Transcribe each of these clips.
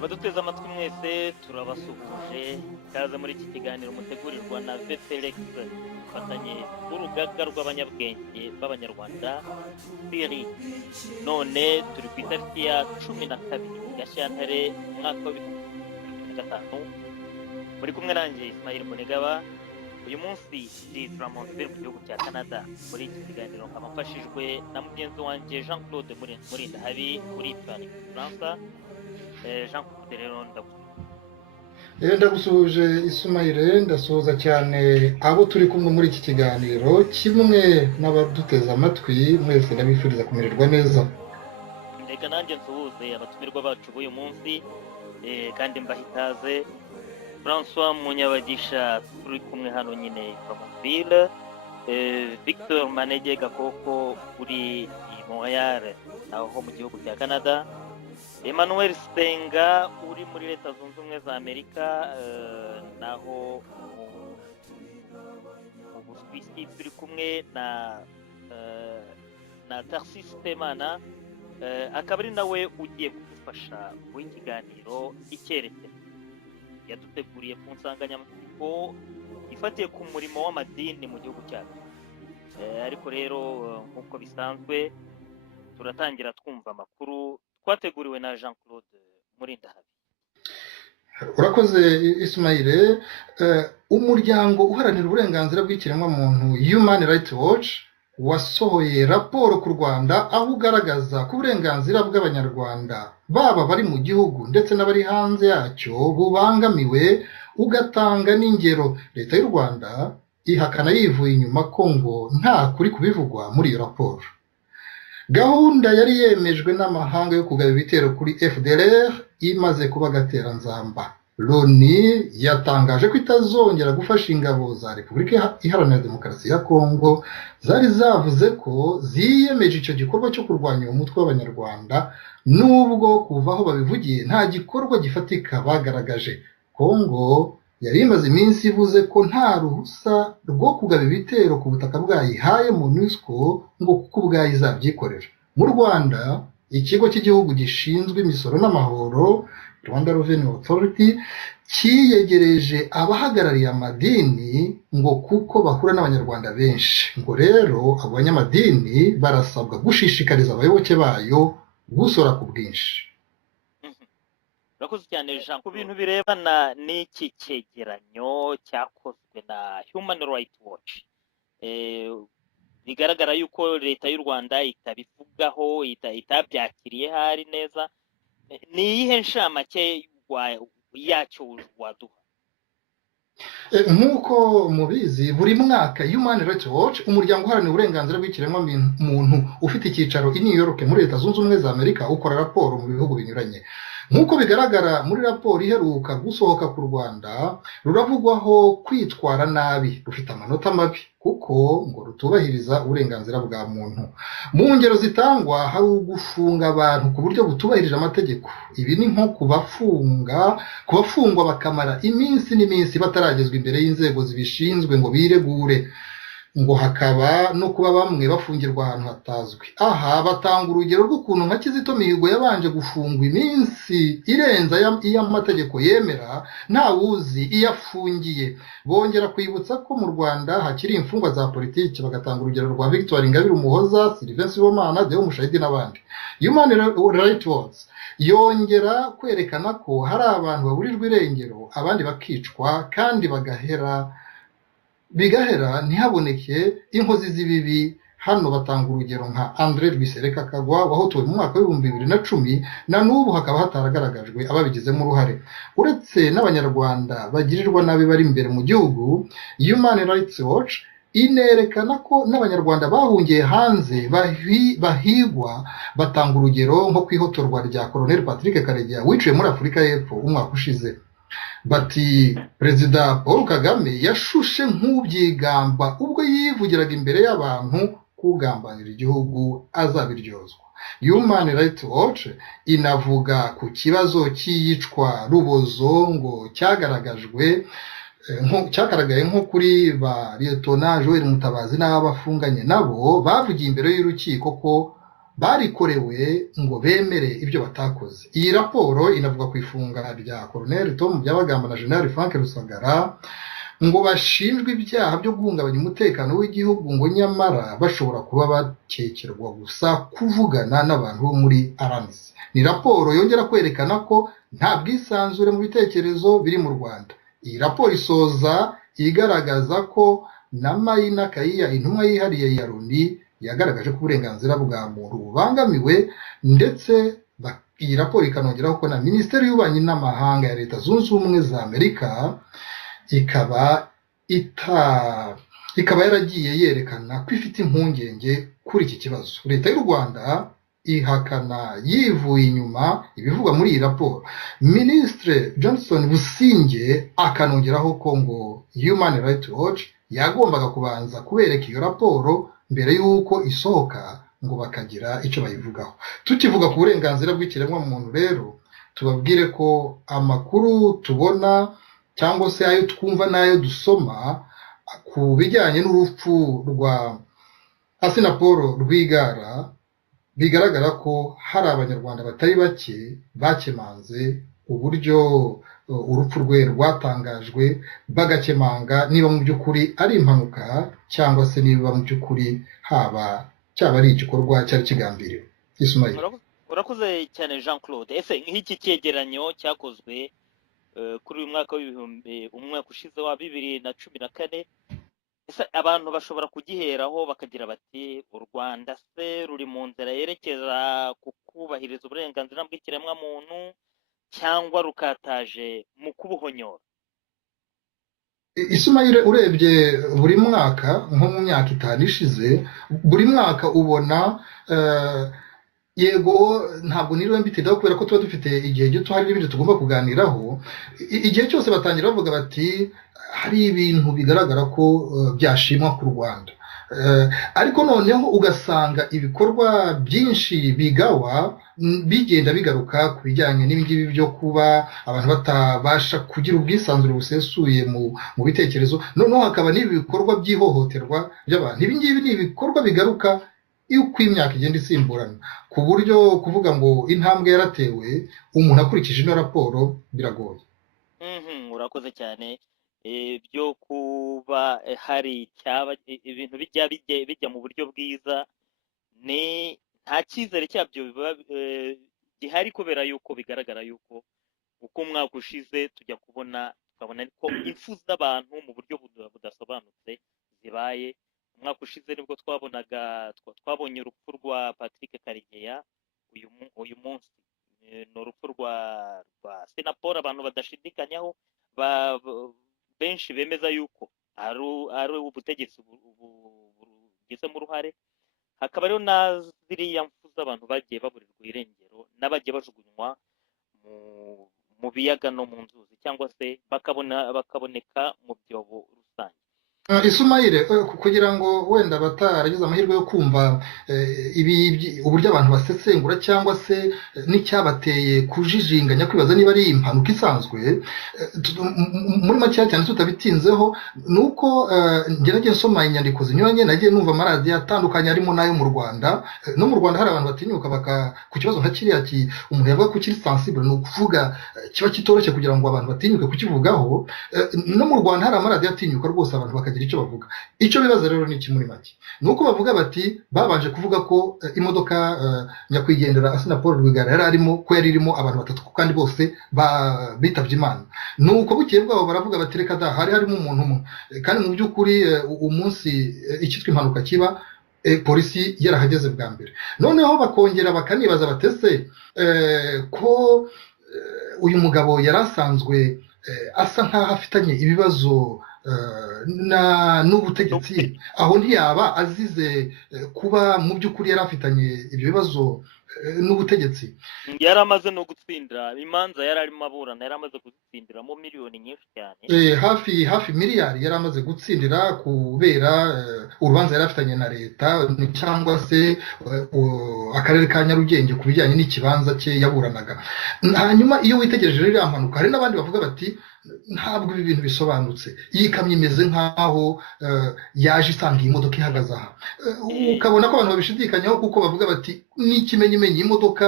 abaduteze amatwi mwese turabasuhuje kaza muri iki kiganiro mutegurirwa na Vetelex fatanye urugaga rw'abanyabwenge b'abanyarwanda Thierry. None turi ku itariki ya 12 Gashyantare mwaka wa 2025 muri kumwe nanjye Ismail Bonegaba. Uyu munsi ndi Montreal mu gihugu cya Canada. Muri iki kiganiro nkabafashijwe na mugenzi wanjye Jean Claude Murindahabi muri Paris, France. Jean Claude rero ndagusuhuje Ismail, ndasuhuza cyane abo turi kumwe muri iki kiganiro, kimwe n'abaduteze amatwi mwese ndabifuriza kumererwa neza. Reka nanjye nsuhuze abatumirwa bacu b'uyu munsi kandi mbahitaze François Munyabagisha turi kumwe hano nyine Montreal, Victor Manege Gakoko uri Montreal aho mu gihugu cya Canada, Emmanuel Stenga uri muri Leta Zunze Ubumwe za Amerika, naho mu Busuwisi turi kumwe na Tarsis Temana, akaba ari nawe ugiye kudufasha muri kiganiro icyerekezo yaduteguriye ku nsanganyamatsiko ifatiye ku murimo w'amadini mu gihugu cyacu. Ariko rero nk'uko bisanzwe turatangira twumva amakuru twateguriwe na Jean Claude Murindahabi. Urakoze Ismail. Umuryango uharanira uburenganzira bw'ikiremwamuntu Human Rights Watch wasohoye raporo ku Rwanda aho ugaragaza ko uburenganzira bw'abanyarwanda baba bari mu gihugu ndetse n'abari hanze yacyo bubangamiwe, ugatanga n'ingero. Leta y'u Rwanda ihakana yivuye inyuma ko ngo nta kuri kubivugwa muri iyo raporo. Gahunda yari yemejwe n'amahanga yo kugaba ibitero kuri FDLR imaze kuba agateranzamba. Loni yatangaje ko itazongera gufasha ingabo za Repubulika Iharanira Demokarasi ya Kongo zari zavuze ko ziyemeje icyo gikorwa cyo kurwanya uwo mutwe w'abanyarwanda, nubwo kuva aho babivugiye nta gikorwa gifatika bagaragaje. Kongo yari imaze iminsi ivuze ko nta ruhusa rwo kugaba ibitero ku butaka bwayihaye MONUSCO ngo kuko ubwayo izabyikorera. Mu Rwanda, ikigo cy'igihugu gishinzwe imisoro n'amahoro Rwanda Revenue Authority kiyegereje abahagarariye amadini ngo kuko bahura n'abanyarwanda benshi. Ngo rero abo banyamadini barasabwa gushishikariza abayoboke bayo gusora ku bwinshi. Urakoze cyane Jean. Ku bintu birebana n'iki cyegeranyo cyakozwe na Human Rights Watch, bigaragara yuko leta y'u Rwanda itabivugaho, itabyakiriye hari neza. Ni iyihe nshamake yacyo waduha? Nk'uko mubizi, buri mwaka Human Rights Watch, umuryango uharanira uburenganzira bw'ikiremwamuntu ufite icyicaro i New York muri Leta Zunze Ubumwe za Amerika, ukora raporo mu bihugu binyuranye. Nk'uko bigaragara muri raporo iheruka gusohoka ku Rwanda, ruravugwaho kwitwara nabi, rufite amanota mabi kuko ngo rutubahiriza uburenganzira bwa muntu. Mu ngero zitangwa hari ugufunga abantu ku buryo butubahirije amategeko. Ibi ni nko kubafungwa bakamara iminsi n'iminsi bataragezwa imbere y'inzego zibishinzwe ngo biregure. Ngo hakaba no kuba bamwe bafungirwa ahantu hatazwi. Aha batanga urugero rw'ukuntu nka Kizito Mihigo yabanje gufungwa iminsi irenza iyo amategeko yemera, nta wuzi iyo afungiye. Bongera kwibutsa ko mu Rwanda hakiri imfungwa za politiki, bagatanga urugero rwa Victoire Ingabire Umuhoza, Sylvain Sibomana, Deo Mushayidi n'abandi. Human Rights Watch yongera kwerekana ko hari abantu baburirwa irengero, abandi bakicwa kandi bigahera ntihaboneke inkozi z'ibibi. Hano batanga urugero nka André Rwisereka Kagwa wahotowe mu mwaka w'2010, na n'ubu hakaba hataragaragajwe ababigizemo uruhare. Uretse n'abanyarwanda bagirirwa nabi bari imbere mu gihugu, Human Rights Watch inerekana ko n'abanyarwanda bahungiye hanze bahigwa. Batanga urugero nko kwihotorwa rya Colonel Patrick Karegeya wiciwe muri Afurika y'Epfo umwaka ushize. Bati Perezida Paul Kagame yashushe nk'ubyigamba ubwo yivugiraga imbere y'abantu kugambanira igihugu azabiryozwa. Human Rights Watch inavuga ku kibazo cy'iyicwa rubozo ngo cyagaragaye nko kuri ba Lieutenant Joel Mutabazi n'abafunganye nabo bavugiye imbere y'urukiko ko barikorewe ngo bemere ibyo batakoze. Iyi raporo inavuga ku ifunga rya Colonel Tom Byabagamba na General Frank Rusagara ngo bashinjwe ibyaha byo guhungabanya umutekano w'igihugu, ngo nyamara bashobora kuba bakekerwa gusa kuvugana n'abantu bo muri RNC. Ni raporo yongera kwerekana ko nta bwisanzure mu bitekerezo biri mu Rwanda. Iyi raporo isoza igaragaza ko na Maina Kayiya, intumwa yihariye ya Loni, yagaragaje ko uburenganzira bwa muntu bubangamiwe, ndetse iyi raporo ikanongeraho ko na Minisiteri y'Ububanyi n'Amahanga ya Leta Zunze Ubumwe za Amerika ikaba yaragiye yerekana ko ifite impungenge kuri iki kibazo. Leta y'u Rwanda ihakana yivuye inyuma ibivugwa muri iyi raporo. Minisitiri Johnson Businge akanongeraho ko ngo Human Rights Watch yagombaga kubanza kubereka iyo raporo mbere y'uko isohoka ngo bakagira icyo bayivugaho. Tukivuga ku burenganzira bw'ikiremwamuntu rero, tubabwire ko amakuru tubona cyangwa se ayo twumva n'ayo dusoma ku bijyanye n'urupfu rwa Assinapol Rwigara, bigaragara ko hari abanyarwanda batari bake bakemanze uburyo urupfu rwe rwatangajwe, bagakemanga niba mu by'ukuri ari impanuka cyangwa se niba mu by'ukuri cyaba ari igikorwa cyari kigambiriwe. Ismail, urakoze cyane Jean Claude. Ese nk'iki cyegeranyo cyakozwe kuri uyu mwaka umwaka ushize wa 2014, ese abantu bashobora kugiheraho bakagira bati u Rwanda se ruri mu nzira yerekeza ku kubahiriza uburenganzira bw'ikiremwamuntu cyangwa rukataje mu kubuhonyora? Ismail, urebye buri mwaka nko mu myaka 5 ishize, buri mwaka ubona yego ntabwo niriwe mbitindaho kubera ko tuba dufite igihe gito, hari n'ibindi tugomba kuganiraho. Igihe cyose batangira bavuga bati hari ibintu bigaragara ko byashimwa ku Rwanda, ariko noneho ugasanga ibikorwa byinshi bigawa bigenda bigaruka ku bijyanye n'ibingibi byo kuba abantu batabasha kugira ubwisanzure busesuye mu bitekerezo. Noneho hakaba n'ibi bikorwa by'ihohoterwa by'abantu. Ibingibi ni ibikorwa bigaruka uko imyaka igenda isimburana, ku buryo kuvuga ngo intambwe yaratewe umuntu akurikije ino raporo biragoye. Urakoze cyane. Byo kuba hari ibintu bijya mu buryo bwiza, ni nta cyizere cyabyo gihari, kubera yuko bigaragara yuko uko umwaka ushize tukabona ko impfu z'abantu mu buryo budasobanutse zibaye. Umwaka ushize nibwo twabonye urupfu rwa Patrick Karegeya. Uyu munsi ni urupfu rwa Assinapol, abantu badashidikanyaho, benshi bemeza yuko ari ubutegetsi bugizemo uruhare. Hakaba rero na ziriya mfu z'abantu bagiye baburirwa irengero n'abagiye bajugunywa mu biyaga no mu nzuzi, cyangwa se bakaboneka mu byobo rusange. Ismail, kugira ngo wenda bataragize amahirwe yo kumva uburyo abantu basesengura cyangwa se n'icyabateye kujijinganya kwibaza niba ari impanuka isanzwe, muri make cyane tutabitinzeho, nuko ngerageza nsoma inyandiko zinyuranye, nagiye numva amaradiyo atandukanye arimo n'ayo mu Rwanda. No mu Rwanda hari abantu batinyuka ku kibazo nka kiriya umuntu yavuga ko kiri sensible, ni ukuvuga kiba kitoroshye kugira ngo abantu batinyuke kukivugaho. No mu Rwanda hari amaradiyo atinyuka rwose, abantu bakagira icyo bavuga. Icyo bibaza rero ni iki muri make, nuko bavuga bati babanje kuvuga ko imodoka nyakwigendera Assinapol Rwigara yari arimo, ko yari irimo abantu 3 kandi bose bitavye Imana. Nuko bukeye bwabo baravuga bati reka da, hari harimo umuntu umwe, kandi mu by'ukuri umunsi ikitwa impanuka kiba polisi yarahageze bwa mbere. Noneho bakongera bakanibaza batese ko uyu mugabo yarasanzwe asa nkaho afitanye ibibazo n'ubutegetsi, aho ntiyaba azize kuba mu by'ukuri yari afitanye ibyo bibazo n'ubutegetsi. Yari amaze no gutsindira imanza, yari arimo aburana, yari amaze gutsindiramo miliyoni nyinshi cyane, hafi miliyari yari amaze gutsindira kubera urubanza yari afitanye na leta cyangwa se akarere ka Nyarugenge ku bijyanye n'ikibanza cye yaburanaga. Hanyuma iyo witegereje rero mpanuka, hari n'abandi bavuga bati ntabwo ibi bintu bisobanutse. iyi kamyo imeze nk'aho yaje isanga iyi modoka ihagaze aha. Ukabona ko abantu babishidikanyaho kuko bavuga bati n'ikimenyimenyi iyi modoka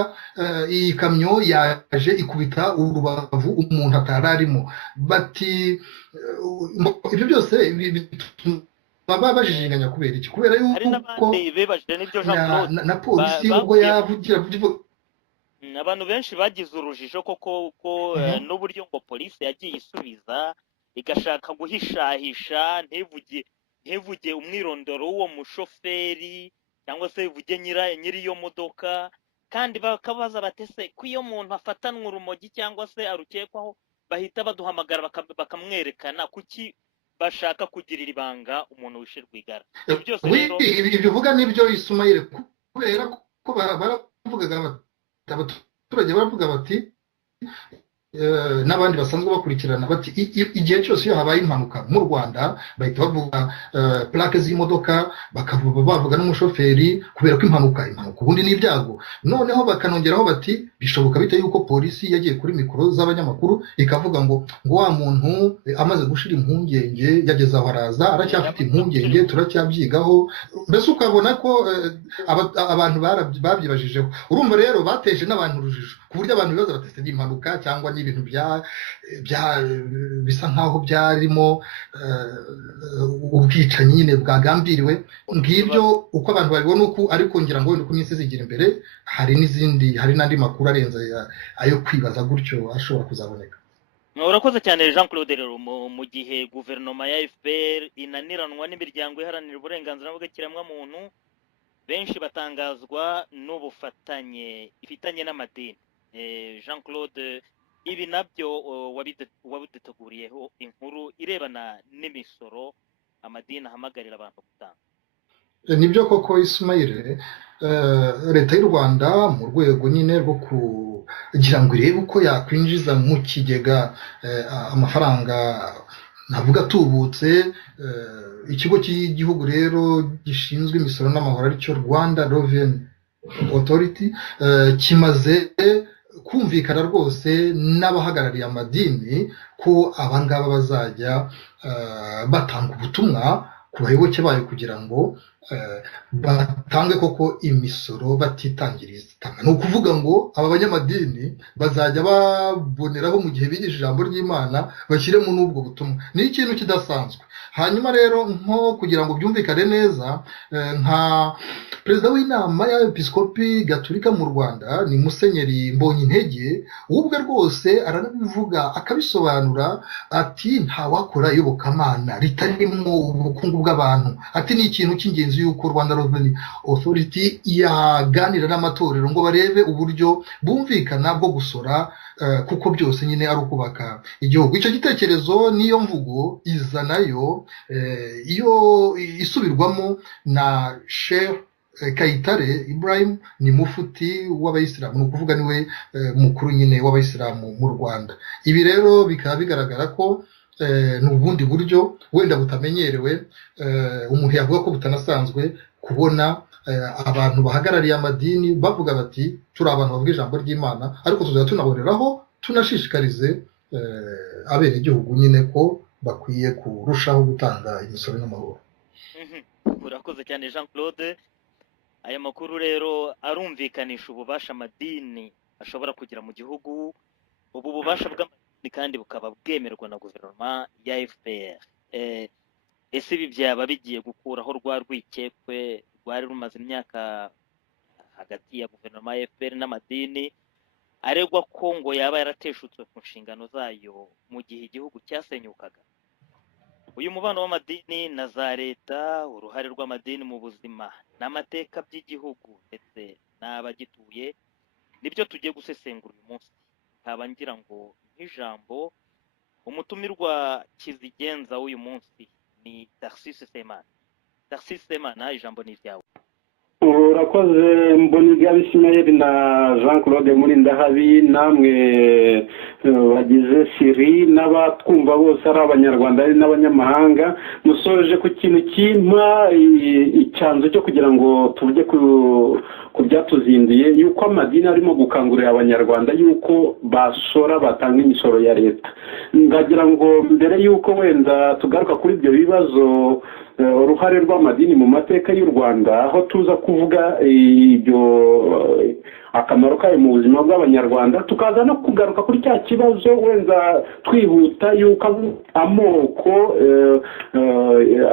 iyi kamyo yaje ikubita urubavu umuntu atari arimo. Bati ibyo byose baba bajijinganya kubera iki? Kubera yuko na polisi ubwo yavugira abantu benshi bagize urujijo koko ko n'uburyo ngo polisi yagiye isubiza igashaka guhishahisha ntivuge umwirondoro w'uwo mushoferi cyangwa se ivuge nyiri iyo modoka, kandi bakabaza batese ko iyo muntu afatanwa urumogi cyangwa se arukekwaho bahita baduhamagara bakamwerekana. Kuki bashaka kugirira ibanga umuntu wishe Rwigara? Byose rero ibyo uvuga nibyo Ismail, kubera ko baravugaga abaturage baravuga bati n'abandi basanzwe bakurikirana bati igihe cyose iyo habaye impanuka mu Rwanda bahita bavuga plaque z'imodoka, bavuga n'umushoferi, kubera ko impanuka ubundi n'ibyago. Noneho bakanongeraho bati bishoboka bite yuko polisi yagiye kuri mikoro z'abanyamakuru ikavuga ngo wa muntu amaze gushira impungenge yageze aho araza aracyafite impungenge turacyabyigaho. Mbese ukabona ko abantu babyibajijeho. Urumva rero bateje n'abantu urujijo ku buryo abantu bibaza batese n'impanuka cyangwa ibintu bisa nkaho byarimo ubwicanyi nyine bwagambiriwe. Ngibyo uko abantu babibona uko, ariko ngira ngo wenda uko iminsi zigira imbere hari n'andi makuru arenze ayo kwibaza gutyo ashobora kuzaboneka. Urakoze cyane Jean Claude. Rero mu gihe guverinoma ya FPR inaniranwa n'imiryango iharanira uburenganzira bw'ikiremwamuntu, benshi batangazwa n'ubufatanye ifitanye n'amadini. Jean Claude, ibi nabyo wabiduteguriyeho inkuru irebana n'imisoro amadini ahamagarira abantu gutanga. Nibyo koko Ismail, leta y'u Rwanda mu rwego nyine rwo kugira ngo irebe uko yakwinjiza mu kigega amafaranga navuga atubutse, ikigo cy'igihugu rero gishinzwe imisoro n'amahoro aricyo Rwanda Revenue Authority kimaze kumvikana rwose n'abahagarariye amadini ko abangaba bazajya batanga ubutumwa ku bayoboke bayo kugira ngo batange koko imisoro batitangiriza. Ni ukuvuga ngo aba banyamadini bazajya baboneraho mu gihe bigisha ijambo ry'Imana bashyiremo n'ubwo butumwa. Ni ikintu kidasanzwe. Hanyuma rero nko kugira ngo byumvikane neza, nka perezida w'inama y'abepiskopi gatolika mu Rwanda ni Musenyeri Mbonyintege, ubwe rwose aranabivuga akabisobanura ati ntawakora iyobokamana ritarimo ubukungu bw'abantu. Ati ni ikintu cy'ingenzi yuko Rwanda Revenue Authority yaganira n'amatorero ngo barebe uburyo bumvikana bwo gusora, kuko byose nyine ari ukubaka igihugu. Icyo gitekerezo niyo mvugo iza nayo iyo isubirwamo na Sheikh Kayitare Ibrahim, ni mufuti w'abayisilamu, ni ukuvuga niwe mukuru nyine w'abayisilamu mu Rwanda. Ibi rero bikaba bigaragara ko ni ubundi buryo wenda butamenyerewe, umuntu yavuga ko butanasanzwe kubona abantu bahagarariye amadini bavuga bati turi abantu bavuga ijambo ry'Imana, ariko tuzajya tunaboneraho tunashishikarize abenegihugu nyine ko bakwiye kurushaho gutanga imisoro n'amahoro. Urakoze cyane Jean Claude. Aya makuru rero arumvikanisha ububasha amadini ashobora kugira mu gihugu. Ubu bubasha bw'amadini kandi bukaba bwemerwa na guverinoma ya FPR. Ese ibi byaba bigiye gukuraho rwa rwikekwe rwari rumaze imyaka hagati ya guverinoma ya FPR n'amadini, aregwa ko ngo yaba yarateshutswe ku nshingano zayo mu gihe igihugu cyasenyukaga? Uyu mubano w'amadini na za leta, uruhare rw'amadini mu buzima n'amateka by'igihugu ndetse n'abagituye, nibyo tugiye gusesengura uyu munsi. Nkaba ngira ngo nk'ijambo umutumirwa kizigenza w'uyu munsi ni Tarcisse Semana. Tarcisse Semana, ijambo ni ryawe. Urakoze Mbonigaba Ismail na Jean Claude Murindahabi, namwe bagize Siri n'abatwumva bose ari abanyarwanda ari n'abanyamahanga. Musoje ku kintu kimpa icyanzo cyo kugira ngo tujye ku byatuzinduye yuko amadini arimo gukangurira abanyarwanda yuko basora batanga imisoro ya leta. Ndagira ngo mbere yuko wenda tugaruka kuri ibyo bibazo uruhare rw'amadini mu mateka y'u Rwanda, aho tuza kuvuga ibyo akamaro kayo mu buzima bw'abanyarwanda, tukaza no kugaruka kuri cya kibazo wenda twihuta yuko amoko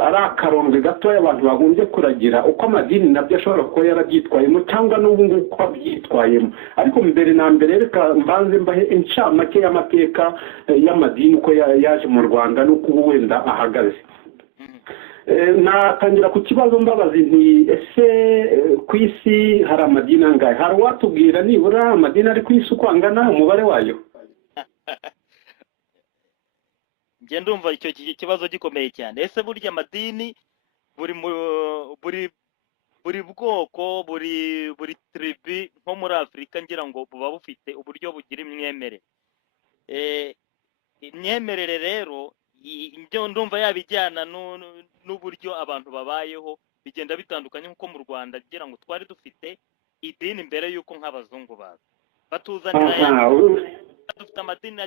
ari akarongo gatoya abantu bagombye kuragira, uko amadini nabyo ashobora kuba yarabyitwayemo cyangwa n'ubu ngubu uko abyitwayemo. Ariko mbere na mbere reka mbanze mbahe incamake y'amateka y'amadini uko yaje mu Rwanda n'uko ubu wenda ahagaze. Natangira ku kibazo mbabazi nti ese ku isi hari amadini angahe? Hari uwatubwira nibura amadini ari ku isi uko angana umubare wayo? Njye ndumva icyo kibazo gikomeye cyane. Ese burya amadini buri bwoko buri tribu nko muri Afurika ngira ngo buba bufite uburyo bugira imyemerere. Imyemerere rero ibyo ndumva yabijyana n'uburyo abantu babayeho bigenda bitandukanye, nk'uko mu Rwanda ngira ngo twari dufite idini mbere y'uko nk'abazungu baza batuzanira, dufite amadini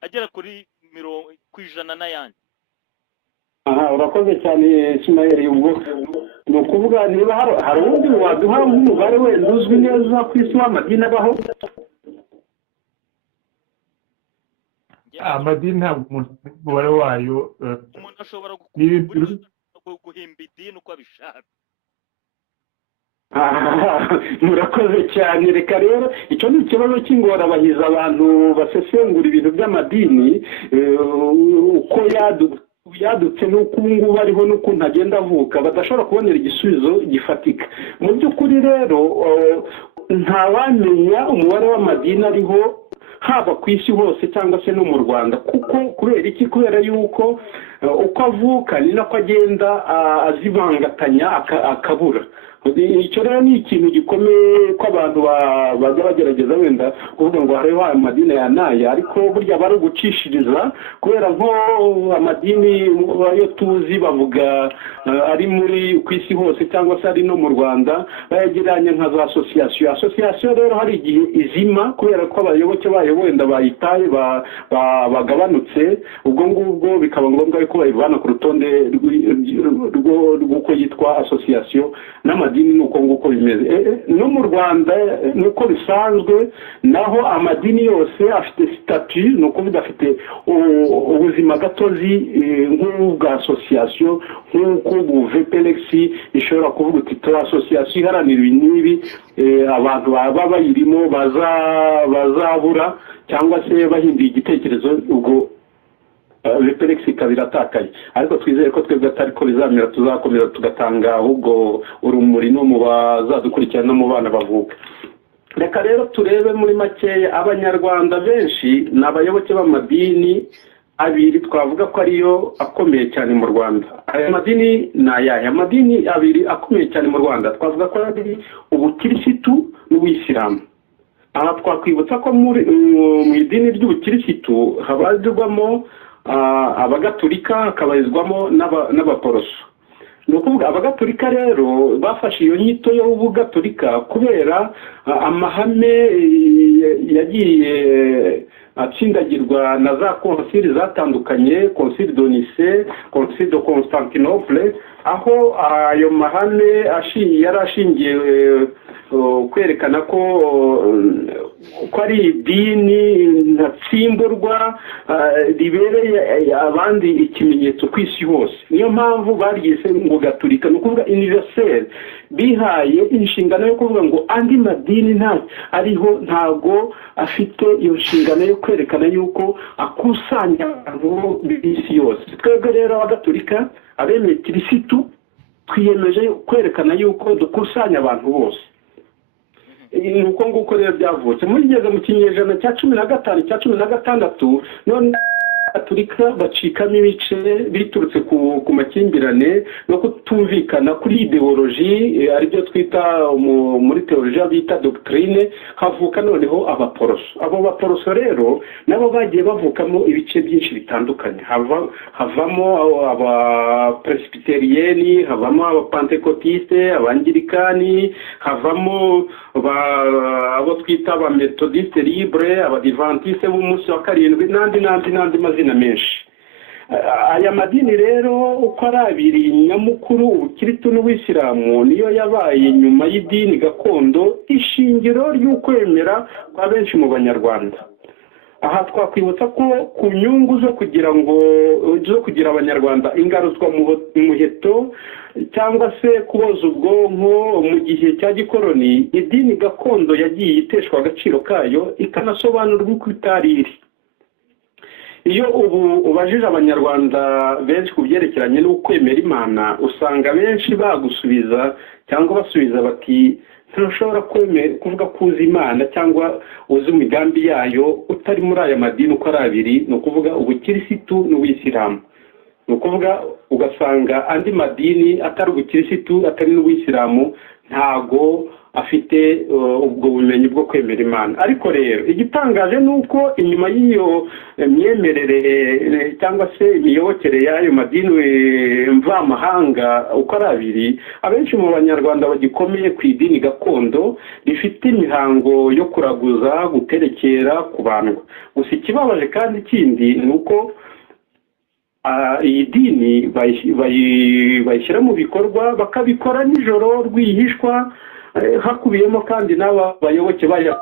agera kuri 100% n'ayandi. Urakoze cyane Ismael. Ubwo ni ukuvuga niba hari undi waduha nk'umubare wenda uzwi neza ku isi w'amadini abaho? Amadini ntabwo umubare wayo, umuntu ashobora guhimba idini uko abishaka. Murakoze cyane. Reka rero icyo ni ikibazo cy'ingorabahizi abantu basesengura ibintu by'amadini, uko yadutse n'uko ubu ngubu ariho n'ukuntu agenda avuka, badashobora kubonera igisubizo gifatika. Mu by'ukuri rero ntawamenya umubare w'amadini ariho haba ku isi hose cyangwa se no mu Rwanda. Kubera iki? Kubera yuko uko avuka ni nako agenda azibangatanya akabura. Icyo rero ni ikintu gikomeye ko abantu bajya bagerageza wenda kuvuga ngo hariho amadini ya naya, ariko burya bari gucishiriza, kubera nko amadini yo tuzi bavuga ari muri ku isi hose cyangwa se ari no mu Rwanda, bayageranya nka za association rero hari igihe izima kubera ko abayoboke bayo wenda bayitaye bagabanutse, ubwo ngubwo bikaba ngombwa ko bayivana ku rutonde rw'uko yitwa association. N'amadini nuko nguko bimeze no mu Rwanda nuko bisanzwe, naho amadini yose afite statut, nuko bidafite ubuzima gatozi nk'ubwa association, nk'uko VPLX ishobora kuvuga iti tora association iharanira n'ibi abantu baba bayirimo bazabura cyangwa se bahinduye igitekerezo, ubwo VPLX ikabiratakaye. Ariko twizeye ko twebwe atari ko bizamera, tuzakomeza tugatanga ahubwo urumuri no mu bazadukurikirana no mu bana bavuka. Reka rero turebe muri makeya, abanyarwanda benshi ni abayoboke b'amadini abiri twavuga ko ariyo akomeye cyane mu Rwanda. Aya madini ni ayahe? Amadini abiri akomeye cyane mu Rwanda twavuga ko ari ubukirisitu n'ubuyisilamu. Aha twakwibutsa ko mu idini ry'ubukirisitu habarizwamo abagatolika, hakabarizwamo n'abaporoso. Ni ukuvuga abagatolika rero bafashe iyo nyito y'ubugatolika kubera amahame yagiye atsindagirwa na za konsili zatandukanye, konsili de Nice, konsili de Constantinople, aho ayo mahame yari ashingiye kwerekana ko ari idini ntatsimburwa ribereye abandi ikimenyetso ku isi hose. Niyo mpamvu baryise ngo gatolika, ni ukuvuga universel. Bihaye inshingano yo kuvuga ngo andi madini ariho ntago afite iyo nshingano yo kwerekana yuko akusanya abantu b'isi yose. Twebwe rero abagatolika, abemeye kirisitu, twiyemeje kwerekana yuko dukusanya abantu bose. Nuko nguko rero byavutse mugeze mu kinyejana cya 15 cya 16, none abagatolika bacikamo ibice biturutse ku makimbirane no kutumvikana kuri ideoloji aribyo twita muri teoloji bita doctrine, havuka noneho abaporoso. Abo baporoso rero nabo bagiye bavukamo ibice byinshi bitandukanye, havamo abapresbyterieni, havamo abapantekotiste, abangirikani, havamo abo twita abametodiste libre, abadivantiste b'umunsi wa karindwi n'andi mazina menshi. Aya madini rero uko ari abiri nyamukuru, ubukristo n'ubuyisilamu, niyo yabaye nyuma y'idini gakondo ishingiro ry'ukwemera kwa benshi mu banyarwanda. Aha twakwibutsa ko ku nyungu zo kugira abanyarwanda ingaruzwa muheto cyangwa se kuboza ubwonko mu gihe cya gikoroni, idini gakondo yagiye iteshwa agaciro kayo ikanasobanurwa uko itariri. Iyo ubu ubajije abanyarwanda benshi ku byerekeranye n'ukwemera Imana, usanga benshi bagusubiza cyangwa basubiza bati ntushobora kuvuga ko uzi Imana cyangwa uzi imigambi yayo utari muri aya madini uko ari abiri, ni ukuvuga ubukirisitu n'ubuyisilamu. Ni ukuvuga ugasanga andi madini atari ubukirisitu atari n'ubuyisilamu ntago afite ubwo bumenyi bwo kwemera Imana. Ariko rero igitangaje ni uko inyuma y'iyo myemerere cyangwa se imiyobokere y'ayo madini mvamahanga uko ari abiri, abenshi mu banyarwanda bagikomeye ku idini gakondo rifite imihango yo kuraguza, guterekera, kubandwa. Gusa ikibabaje kandi ikindi ni uko iyi dini bayishyira mu bikorwa, bakabikora nijoro rwihishwa, hakubiyemo kandi n'abayoboke baya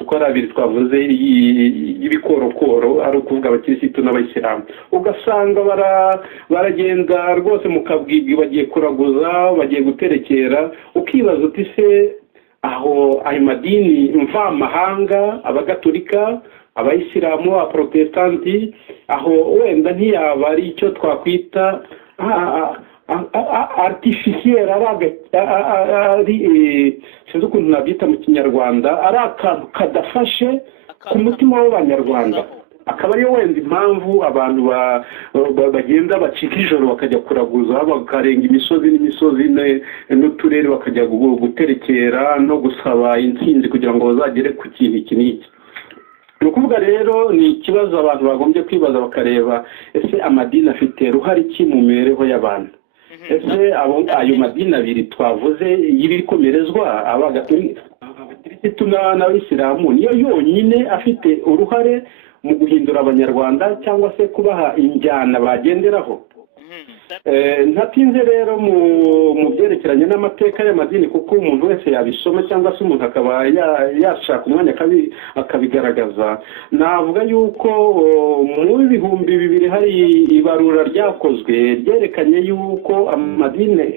uko ari abiri twavuze y'ibikorokoro, ari ukuvuga abakirisitu n'abayisilamu. Ugasanga baragenda rwose mu kabwibwi, bagiye kuraguza, bagiye guterekera, ukibaza uti se aho ayo madini mvamahanga, abagatolika, abayisilamu, abaprotestanti, aho wenda ntiyaba ari icyo twakwita artificiel, sinzi ukuntu nabyita mu kinyarwanda, ari akantu kadafashe ku mutima w'abanyarwanda. Akaba ariyo wenda impamvu abantu bagenda bacika ijoro bakajya kuraguza, bakarenga imisozi n'imisozi n'uturere, bakajya guterekera no gusaba intsinzi kugira ngo bazagere ku kintu iki n'iki. Ni ukuvuga rero ni ikibazo abantu bagombye kwibaza bakareba, ese amadini afite ruhare ki mu mibereho y'abantu? Ese ayo madini abiri twavuze y'ibikomerezwa, abakirisitu n'abayisilamu, niyo yonyine afite uruhare mu guhindura abanyarwanda cyangwa se kubaha injyana bagenderaho? Ntatinze rero mu byerekeranye n'amateka y'amadini, kuko umuntu wese yabisoma cyangwa se umuntu akaba yashaka umwanya akabigaragaza. Navuga yuko mu 2000 hari ibarura ryakozwe ryerekanye yuko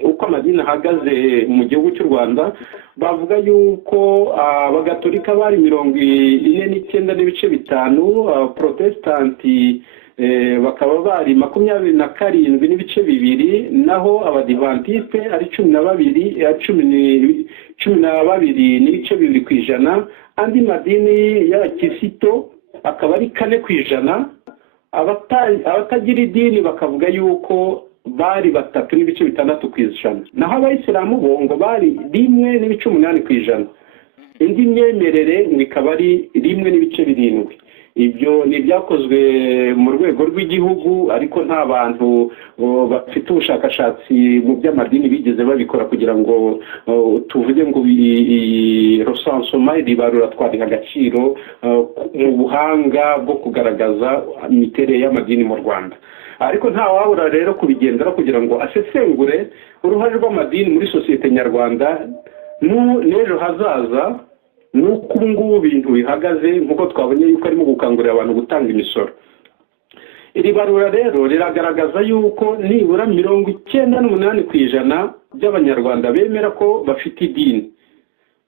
uko amadini ahagaze mu gihugu cy'u Rwanda. Bavuga yuko abagatolika bari 49.5%, protestanti bakaba bari 27.2%, naho abadivantiste ari 12.2%. Andi madini y'abakirisitu akaba ari 4%. Abatagira idini bakavuga yuko bari 3.6%, naho abayisilamu bo ngo bari 1.8%. Indi myemerere ikaba ari 1.7%. Ibyo ni ibyakozwe mu rwego rw'igihugu, ariko nta bantu bafite ubushakashatsi mu by'amadini bigeze babikora kugira ngo tuvuge ngo recensement ribarura twariha agaciro mu buhanga bwo kugaragaza imiterere y'amadini mu Rwanda. Ariko nta wabura rero kubigendera kugira ngo asesengure uruhare rw'amadini muri sosiyete nyarwanda n'ejo hazaza, nuko ubu ngubu ibintu bihagaze, nk'uko twabonye yuko arimo gukangurira abantu gutanga imisoro. Iri barura rero riragaragaza yuko nibura 98% by'abanyarwanda bemera ko bafite idini.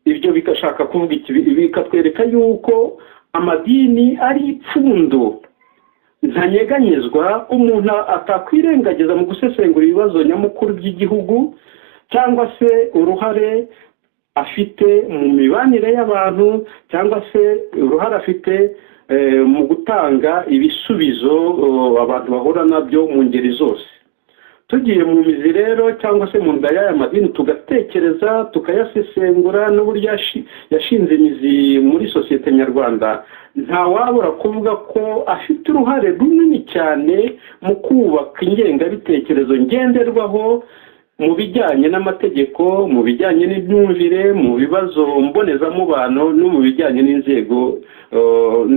Ibyo bigashaka kuvuga iki? Bikatwereka yuko amadini ari ipfundo ntanyeganyezwa umuntu atakwirengagiza mu gusesengura ibibazo nyamukuru by'igihugu, cyangwa se uruhare afite mu mibanire y'abantu, cyangwa se uruhare afite mu gutanga ibisubizo abantu bahura nabyo mu ngeri zose. Tugiye mu mizi rero cyangwa se mu nda y'aya madini tugatekereza tukayasesengura n'uburyo yashinze imizi muri sosiyete nyarwanda, nta wabura kuvuga ko afite uruhare runini cyane mu kubaka ingengabitekerezo ngenderwaho mu bijyanye n'amategeko, mu bijyanye n'imyumvire, mu bibazo mbonezamubano no mu bijyanye n'inzego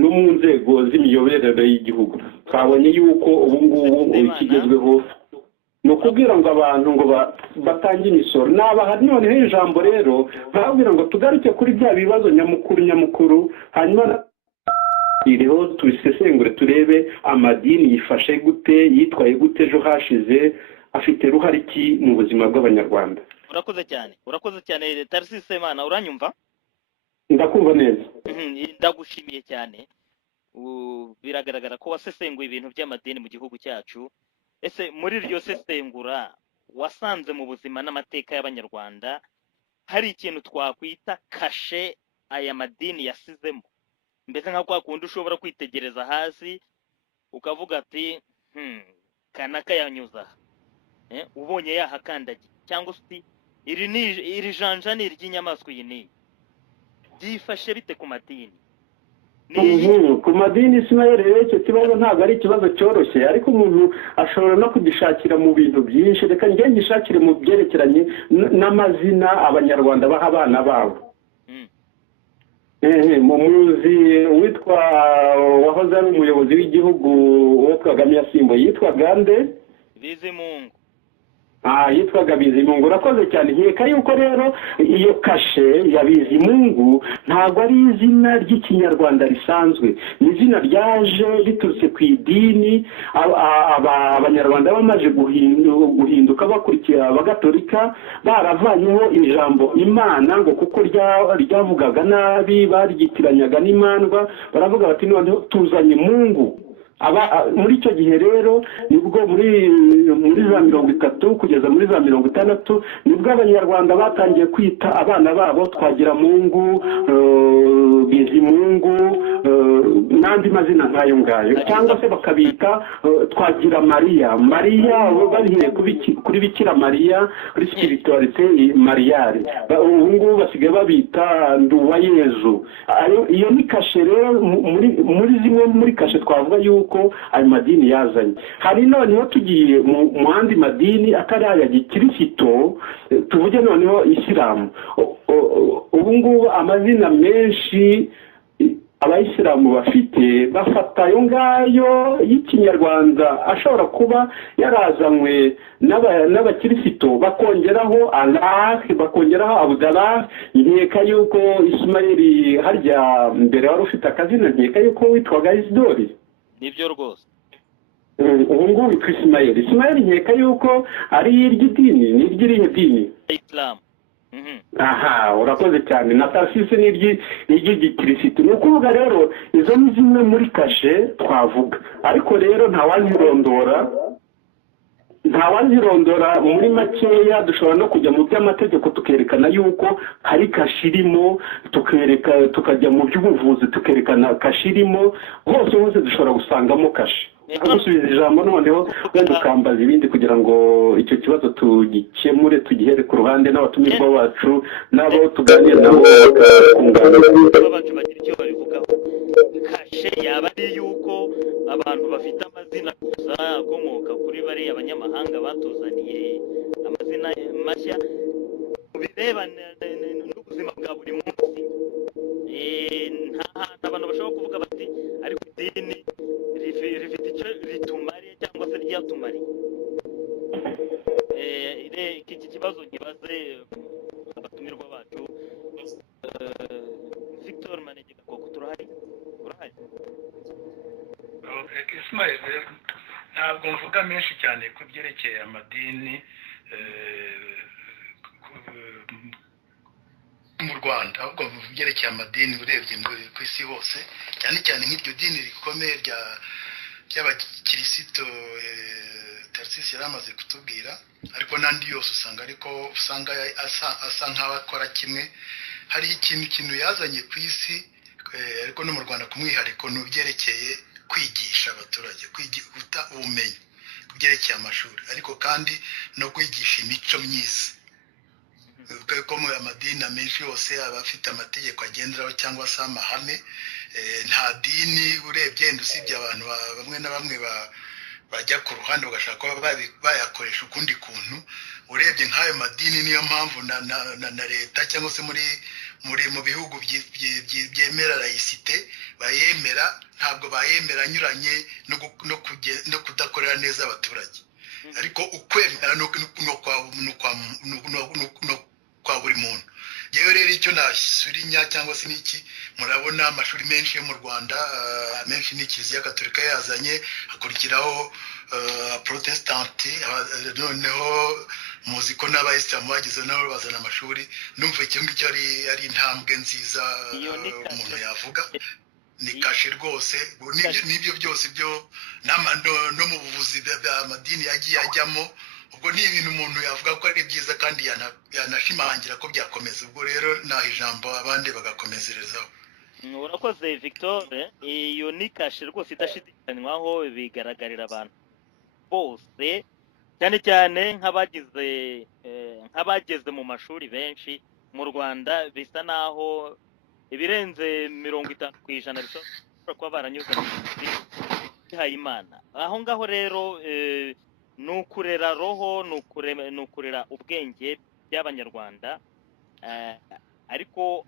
no mu nzego z'imiyoborere y'igihugu. Twabonye yuko ubu ngubu ikigezweho ni ukubwira ngo abantu ngo batange imisoro. Nabaha noneho ijambo rero babwira ngo tugaruke kuri bya bibazo nyamukuru, hanyuma iriho tubisesengure turebe amadini yifashe gute, yitwaye gute ejo hashize, afite ruhare iki mu buzima bw'abanyarwanda. Urakoze cyane Tarcisse Semana, uranyumva? Ndakumva neza. Ndagushimiye cyane. Biragaragara ko wasesenguye ibintu by'amadini mu gihugu cyacu. Ese muri iryo sesengura wasanze mu buzima n'amateka y'abanyarwanda hari ikintu twakwita kashe aya madini yasizemo, mbese nka kwa kundi ushobora kwitegereza hasi ukavuga ati kanaka yanyuza ubonye yahakandagiye, cyangwa se iri janja ni iry'inyamaswa iyi niyi, byifashe bite ku madini? Ku madini Ismael rero icyo kibazo ntabwo ari ikibazo cyoroshye, ariko umuntu ashobora no kugishakira mu bintu byinshi. Reka njye ngishakire mu byerekeranye n'amazina abanyarwanda baha abana babo. Mu muzi witwa wahoze ari umuyobozi w'igihugu wo Kagame yasimbuye yitwaga nde? Bizimungu. Yitwaga Bizimungu. Urakoze cyane. Nkeka yuko rero iyo kashe ya Bizimungu ntabwo ari izina ry'ikinyarwanda risanzwe, ni izina ryaje riturutse ku idini. Abanyarwanda bamaze guhinduka bakurikira abagatolika, baravanyeho ijambo Imana ngo kuko ryavugaga nabi, baryitiranyaga n'imandwa, baravuga bati noneho tuzanye Mungu. Muri icyo gihe rero nibwo muri za 30 kugeza muri za 60 nibwo abanyarwanda batangiye kwita abana babo Twagiramungu, Bizimungu n'andi mazina nk'ayo ngayo, cyangwa se bakabita Twagira Mariya babihereye kuri Bikira Mariya, kuri spiritualité mariale. Ubu ngubu basigaye babita Nduwayezu. Iyo ni kashe rero muri zimwe muri kashe twavuga yuko ayo madini yazanye. Hari noneho tugiye mu andi madini atari aya gikristo, tuvuge noneho Isilamu. Ubu ngubu amazina menshi abayisilamu bafata ayo ngayo y'ikinyarwanda ashobora kuba yarazanywe n'abakristo, bakongeraho Allah, bakongeraho Abdallah. Nkeka yuko Ismail harya mbere wari ufite akazina, nkeka yuko witwaga Isidori. Nibyo rwose. Ubu ngubu witwa Ismail nkeka yuko ari iry'idini, ni iry'irihe dini? Islam. Urakoze cyane. Na Tarcisse ni iry'igikristo. Ni ukuvuga rero izo ni zimwe muri kashe twavuga, ariko rero ntawazirondora muri makeya. Dushobora no kujya mu by'amategeko tukerekana yuko hari kashe irimo, tukajya mu by'ubuvuzi tukerekana kashe irimo, hose dushobora gusangamo kashe. Gusubiza ijambo noneho wenda ukambaza ibindi kugira ngo icyo kibazo tugikemure, tugihere ku ruhande n'abatumirwa bacu n'abo tuganira nabo bakunganira bagira icyo babivugaho. Kashe yaba ari yuko abantu bafite amazina gusa akomoka kuri bariya abanyamahanga batuzaniye amazina mashya birebana n'ubuzima bwa buri munsi. Nta hantu abantu bashobora kuvuga bati ariko idini rifite icyo ritumariye cyangwa se ryatumariye. Iki kibazo nkibaze abatumirwa bacu. Victor Manegeka, koko turahari? Ismail, ntabwo mvuga menshi cyane ku byerekeye amadini mu Rwanda, ahubwo mu byerekeye amadini urebye ku isi hose, cyane cyane nk'iryo dini rikomeye ry'abakirisitu Tarcisse yari amaze kutubwira, ariko n'andi yose usanga asa nk'aho akora kimwe. Hari ikintu yazanye ku isi ariko no mu Rwanda ku mwihariko ni ubyerekeye kwigisha abaturage guta ubumenyi ku byerekeye amashuri ariko kandi no kwigisha imico myiza kuko mu amadini menshi yose aba afite amategeko agenderaho cyangwa se amahame nta dini urebye usibye abantu bamwe na bamwe bajya ku ruhande bagashaka kuba bayakoresha ukundi kuntu urebye nk'ayo madini niyo mpamvu na leta cyangwa se mu bihugu byemera layisite bayemera ntabwo bayemera anyuranye no kudakorera neza abaturage ariko ukwemera no kwa buri muntu yewe rero icyo nasurinya cyangwa se niki murabona amashuri menshi yo mu Rwanda menshi ni Kiliziya Gatolika yazanye hakurikiraho Protestanti noneho muzi ko n'abayisilamu bageze nabo bazana amashuri numva icyo ngicyo ari intambwe nziza umuntu yavuga ni kashe rwose n'ibyo byose byo no mu buvuzi bw'amadini yagiye ajyamo ubwo ni ibintu umuntu yavuga ko ari byiza kandi yanashimangira ko byakomeza ubwo rero naho ijambo abandi bagakomezerezaho. Urakoze Victor, iyo ni kashe rwose idashidikanywaho bigaragarira abantu bose cyane cyane nk'abageze mu mashuri benshi mu Rwanda bisa naho ibirenze 50% bishobora kuba baranyuze mu Imana aho ngaho rero ni ukurera roho ni ukurera ubwenge by'abanyarwanda ariko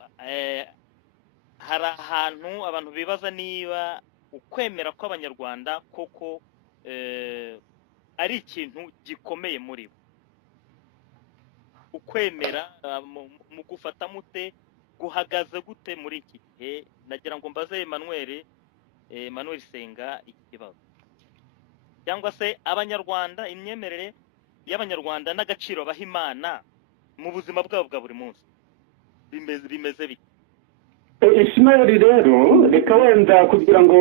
hari ahantu abantu bibaza niba ukwemera kw'abanyarwanda koko ari ikintu gikomeye muri bo ukwemera mu gufata mute guhagaze gute muri iki gihe nagira ngo mbaze Emmanuel Senga iki kibazo cyangwa se abanyarwanda imyemerere y'abanyarwanda n'agaciro baha Imana mu buzima bwabo bwa buri munsi bimeze bite? Ismail rero reka wenda kugira ngo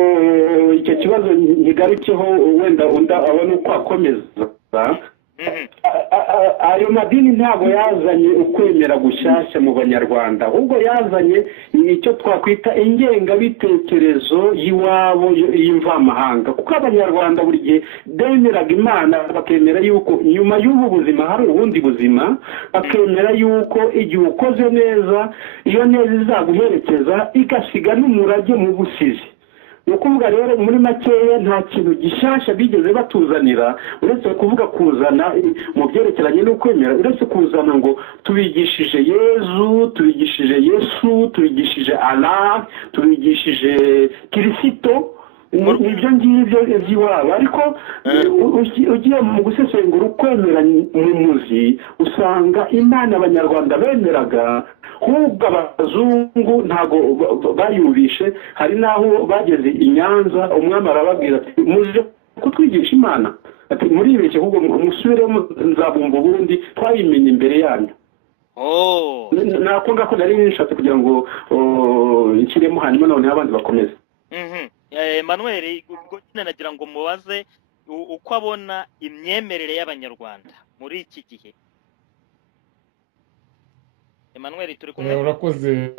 icyo kibazo nkigarukeho wenda abone uko akomeza ayo madini ntabwo yazanye ukwemera gushyashya mu banyarwanda ahubwo yazanye icyo twakwita ingengabitekerezo y'iwabo y'imvamahanga kuko abanyarwanda buri gihe bemeraga Imana bakemera yuko nyuma y'ubu buzima hari ubundi buzima bakemera yuko igihe ukoze neza iyo neza izaguherekeza igasiga n'umurage mu busizi ni ukuvuga rero muri makeya nta kintu gishyashya bigeze batuzanira uretse kuvuga kuzana mu byerekeranye no kwemera uretse kuzana ngo tubigishije Yesu tubigishije Allah tubigishije Kirisito nibyo ngibyo by'iwabo ariko ugiye mu gusesengura ukwemera mu muzi usanga Imana abanyarwanda bemeraga ahubwo abazungu ntago bayubishe hari naho bageze i Nyanza umwami arababwira ati muje kutwigisha Imana ati muribeshye ahubwo musubiremo nzabumva ubundi twayimenye imbere yanyu nakunda ko nari nishatse kugira ngo ikiremo hanyuma none abandi bakomeze. Emmanuel ubwo nyine nagira ngo mubaze uko abona imyemerere y'abanyarwanda muri iki gihe. Emmanuel turi kumwe? Urakoze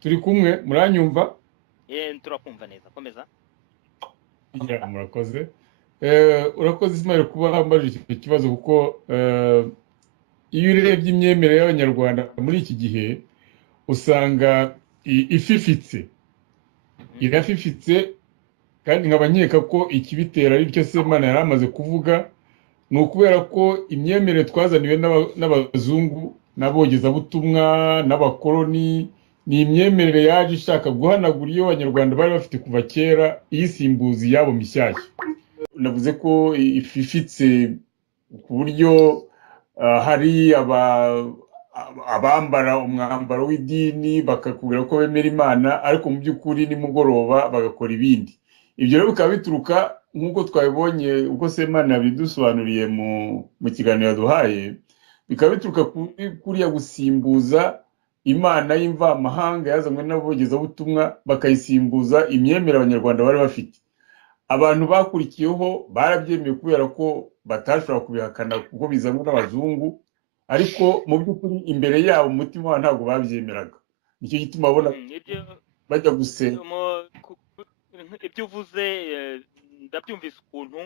turi kumwe muranyumva? Turakumva neza komeza. Murakoze urakoze Ismail kuba ambaje iki kibazo kuko iyo urebye imyemerere y'abanyarwanda muri iki gihe usanga irafifitse kandi nkaba nkeka ko ikibitera ari cyo Semana yari amaze kuvuga ni ukubera ko imyemerere twazaniwe n'abazungu n'abogezabutumwa n'abakoloni ni imyemerere yaje ishaka guhanagura iyo abanyarwanda bari bafite kuva kera iyisimbuza iyabo mishyashya. Navuze ko ififitse ku buryo hari abambara umwambaro w'idini bakakubwira ko bemera Imana ariko mu by'ukuri nimugoroba bagakora ibindi. Ibyo rero bikaba bituruka nk'uko twabibonye uko Semana yabidusobanuriye mu kiganiro yaduhaye bikaba bituruka kuriya gusimbuza Imana y'imvamahanga yazanywe n'abogezabutumwa bakayisimbuza imyemerere abanyarwanda bari bafite. Abantu bakurikiyeho barabyemeye kubera ko batashobora kubihakana kuko bizanwa n'abazungu ariko mu by'ukuri imbere yabo umutima wabo ntabwo babyemeraga. Nicyo gituma babona bajya gusenga. ibyo uvuze ndabyumvise ukuntu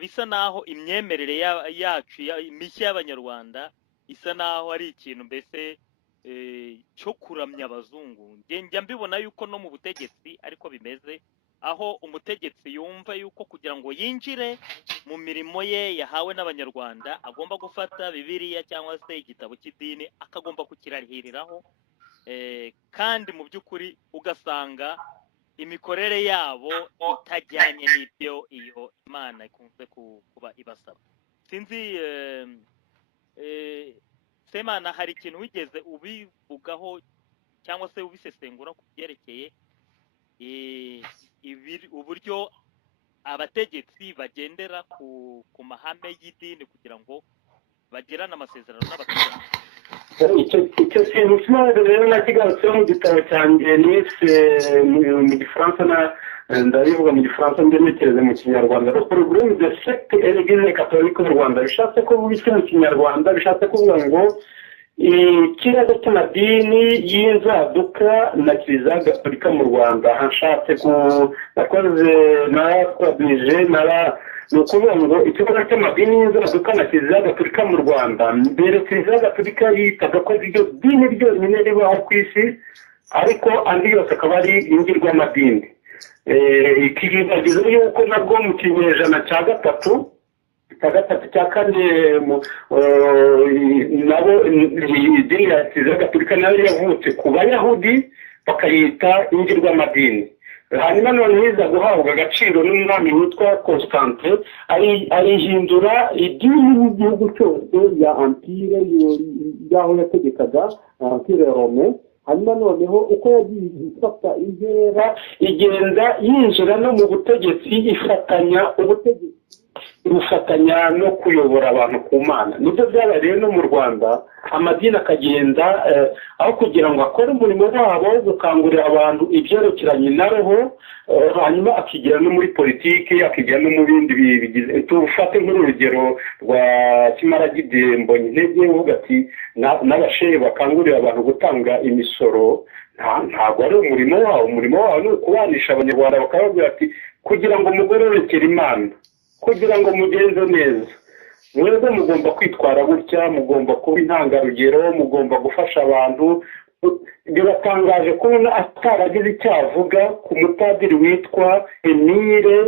bisa naho imyemerere yacu mishya y'abanyarwanda isa naho ari ikintu mbese cyo kuramya abazungu. Njya mbibona yuko no mu butegetsi ariko bimeze, aho umutegetsi yumva yuko kugira ngo yinjire mu mirimo ye yahawe n'abanyarwanda agomba gufata bibiliya cyangwa se igitabo cy'idini akagomba kukirahiriraho, kandi mu by'ukuri ugasanga imikorere yabo itajyanye n'ibyo iyo Imana ikunze kuba ibasaba. Sinzi Semana, hari ikintu wigeze ubivugaho cyangwa se ubisesengura ku byerekeye uburyo abategetsi bagendera ku mahame y'idini kugira ngo bagirane amasezerano n'abaturage? icyo kintu rero nakigarutseho mu gitabo cyanjye nise mu gifaransa ndabivuga mu gifaransa ndenekereze mu kinyarwanda le programme de secte et l'église catholique mu Rwanda. Bishatse kuvuga iki mu kinyarwanda? Bishatse kuvuga ngo ikibazo cy'amadini y'inzaduka na kiliziya gatolika mu Rwanda. Hashatse nakoze narakwadije ni ukuvuga ngo ikibazo cy'amadini y'inzaduka na kiliziya gatolika mu Rwanda, mbere kiliziya gatolika yitaga ko iryo dini ryonyine ribaho ku isi, ariko andi yose akaba ari ingirwamadini. Ikibagiza yuko nabwo mu kinyejana cya gatatu cya kane nabo idini ya kiliziya gatolika nayo yavutse ku bayahudi bakayita ingirwamadini. Hanyuma none hiza guhabwa agaciro n'umwami witwa Constante arihindura idini y'igihugu cyose ya Empire y'aho yategekaga, Empire Rome. Hanyuma noneho uko yagiye ifata intera igenda yinjira no mu butegetsi, ifatanya no kuyobora abantu ku Mana. Nibyo byabaye rero no mu Rwanda, amadini akagenda aho kugira ngo akore umurimo wabo wo gukangurira abantu ibyerekeranye na roho, hanyuma akigira no muri politiki, akigira no mu bindi bigize. Tufate nk'urugero rwa Kimaragide Mbonyintege uvuga ati n'abashehe bakangurira abantu gutanga imisoro. Ntabwo ari umurimo wabo. Umurimo wabo ni ukubanisha abanyarwanda, bakababwira ati kugira ngo mugororokere Imana, kugira ngo mugenze neza, mwebwe mugomba kwitwara gutya, mugomba kuba intangarugero, mugomba gufasha abantu. Biratangaje kubona ataragize icyo avuga ku mupadiri witwa Emile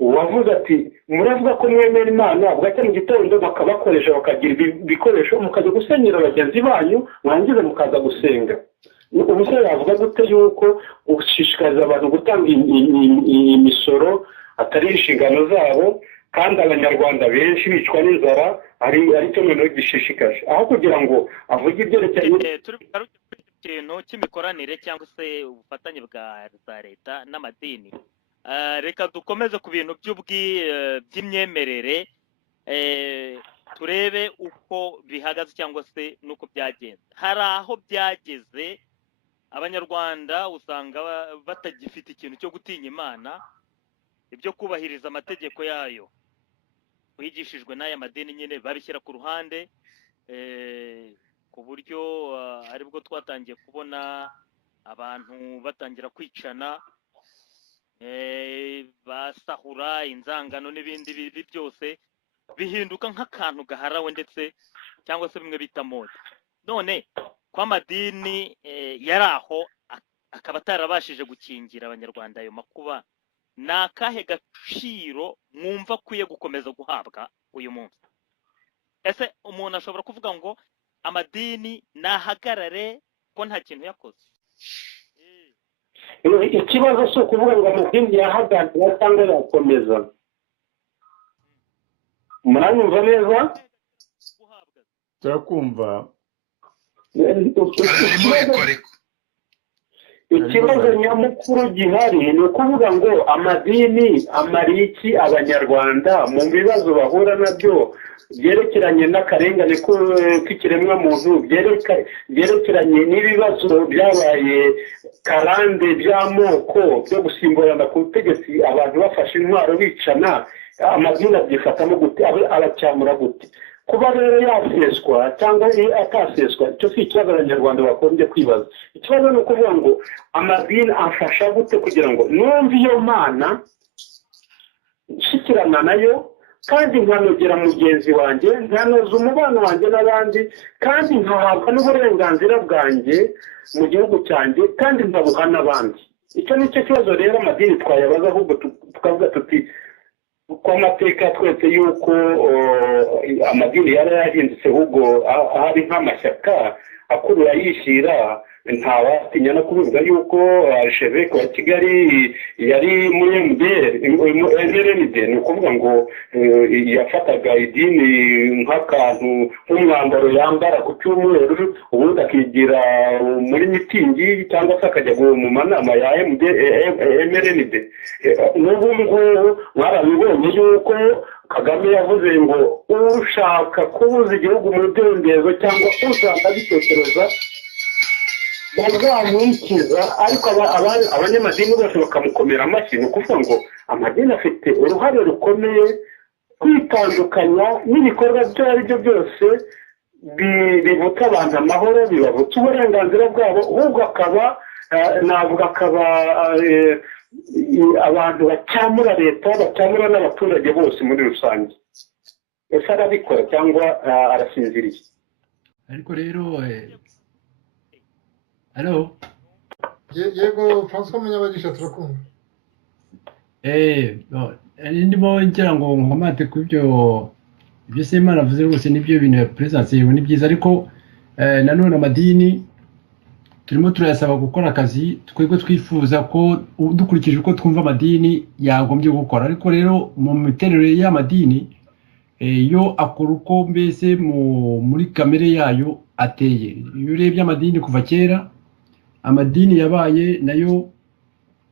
wavuze ati muravuga ko mwemera Imana, bwacya mu gitondo bakabakoresha bakagira ibikoresho mukajya gusenyera bagenzi banyu, mwangize mukaza gusenga. Umusore yavuga gute yuko ushishikariza abantu gutanga imisoro atari inshingano zabo, kandi abanyarwanda benshi bicwa n'inzara ari cyo noneho gishishikaje, aho kugira ngo avuge ibyerekeye ikintu cy'imikoranire cyangwa se ubufatanye bwa za leta n'amadini. Reka dukomeze ku bintu by'imyemerere, turebe uko bihagaze cyangwa se n'uko byagenze. Hari aho byageze abanyarwanda usanga batagifite ikintu cyo gutinya Imana, ibyo kubahiriza amategeko yayo wigishijwe n'aya madini nyine babishyira ku ruhande, ku buryo aribwo twatangiye kubona abantu batangira kwicana, basahura inzangano n'ibindi bibi byose bihinduka nk'akantu gaharawe ndetse cyangwa se bimwe bita mode. None ko amadini yari aho akaba atarabashije gukingira abanyarwanda ayo makuba, ni akahe gaciro mwumva akwiye gukomeza guhabwa uyu munsi? Ese umuntu ashobora kuvuga ngo amadini nahagarare ko nta kintu yakoze? Ikibazo si ukuvuga ngo amadini yahagarara cyangwa yakomeza. Muranyumva neza? Turakumva. Ikibazo nyamukuru gihari ni ukuvuga ngo amadini amariye iki abanyarwanda mu bibazo bahura nabyo byerekeranye n'akarengane k'ikiremwamuntu, byerekeranye n'ibibazo byabaye karande by'amoko byo gusimburana ku butegetsi, abantu bafashe intwaro bicana. Amadini abyifatamo gute, abacyamura gute? kuba rero yaseswa cyangwa ataseswa icyo si ikibazo abanyarwanda bagombye kwibaza. Ikibazo ni ukuvuga ngo amadini afasha gute kugira ngo numve iyo mana nshyikirana nayo kandi nkanogera mugenzi wanjye, nkanoza umubano wanjye n'abandi, kandi nkahabwa n'uburenganzira bwanjye mu gihugu cyanjye kandi nkabuha n'abandi. Icyo ni cyo kibazo rero amadini twayabaza, ahubwo tukavuga tuti ko amateka twese yuko amadini yari yahindutse, ahubwo hari nk'amashyaka akurura yishyira, ntawatinya no kubivuga yuko arisheveke wa Kigali yari muri MRND, ni ukuvuga ngo yafataga idini nk'akantu nk'umwambaro yambara ku cyumweru, ubundi akigira muri mitingi cyangwa se akajya mu manama ya MRND. n'ubu ngubu mwarabibonye yuko Kagame yavuze ngo ushaka kubuza igihugu mu mudendezo cyangwa usanga bitekereza bazamwikiza, ariko abanyamadini bose bakamukomera amashyi. Ni ukuvuga ngo amadini afite uruhare rukomeye kwitandukanya n'ibikorwa ibyo ari byo byose bivutsa abantu amahoro, bibavutsa uburenganzira bwabo, ahubwo akaba navuga akaba abantu bacyamura leta, bacyamura n'abaturage bose muri rusange. Ese arabikora cyangwa arasinziriye? ariko rero halo yego François Munyabagisha turakumva. ndimo ngira ngo nkomate ku ibyo Semana avuze rwose n'ibyo bintu ya presence yewe ni byiza, ariko nanone amadini turimo turayasaba gukora akazi twebwe twifuza ko dukurikije uko twumva amadini yagombye gukora. Ariko rero mu miterere y'amadini yo akora uko mbese muri kamere yayo ateye. Iyo urebye amadini kuva kera, amadini yabaye nayo